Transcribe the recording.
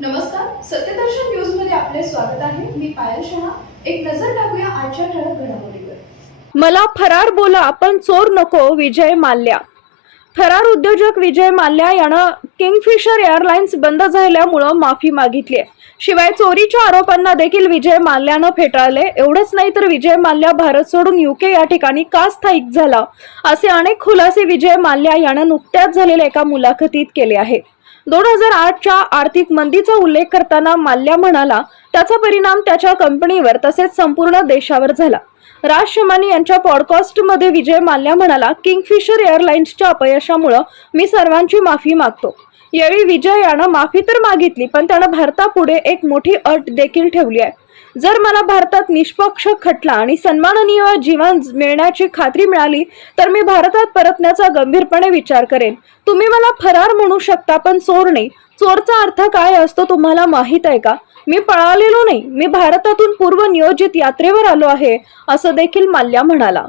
नमस्कार सत्यदर्शन न्यूजमध्ये आपले स्वागत आहे. मी पायल शहा. एक नजर टाकूया आजच्या ठळक घडामोडीवर. मला फरार बोला पण चोर नको विजय माल्या. फरार उद्योजक विजय माल्या यानं किंगफिशर एअरलाइन्स बंद झाल्यामुळं माफी मागितली आहे शिवाय चोरीच्या आरोपांना देखील विजय माल्यानं फेटाळले. एवढंच नाही तर विजय माल्या भारत सोडून युके या ठिकाणी का स्थायिक झाला? असे अनेक खुलासे विजय माल्या यानं नुकत्याच झालेल्या एका मुलाखतीत केले आहे दोन हजार आठच्या आर्थिक मंदीचा उल्लेख करताना माल्या म्हणाला त्याचा परिणाम त्याच्या कंपनीवर तसेच संपूर्ण देशावर झाला. राज शमानी यांच्या पॉडकास्टमध्ये विजय माल्या म्हणाला किंगफिशर एअरलाइन्सच्या अपयशामुळं मी सर्वांची माफी मागतो. यावेळी विजय यानं माफी तर मागितली पण त्यानं भारतापुढे एक मोठी अट देखील ठेवली आहे. जर मला भारतात निष्पक्ष खटला आणि सन्माननीय जीवन मिळण्याची खात्री मिळाली तर मी भारतात परतण्याचा गंभीरपणे विचार करेन. तुम्ही मला फरार म्हणू शकता पण चोर नाही. चोरचा अर्थ काय असतो तुम्हाला माहीत आहे का? मी पळालेलो नाही. मी भारतातून पूर्व नियोजित यात्रेवर आलो आहे असं देखील माल्या म्हणाला.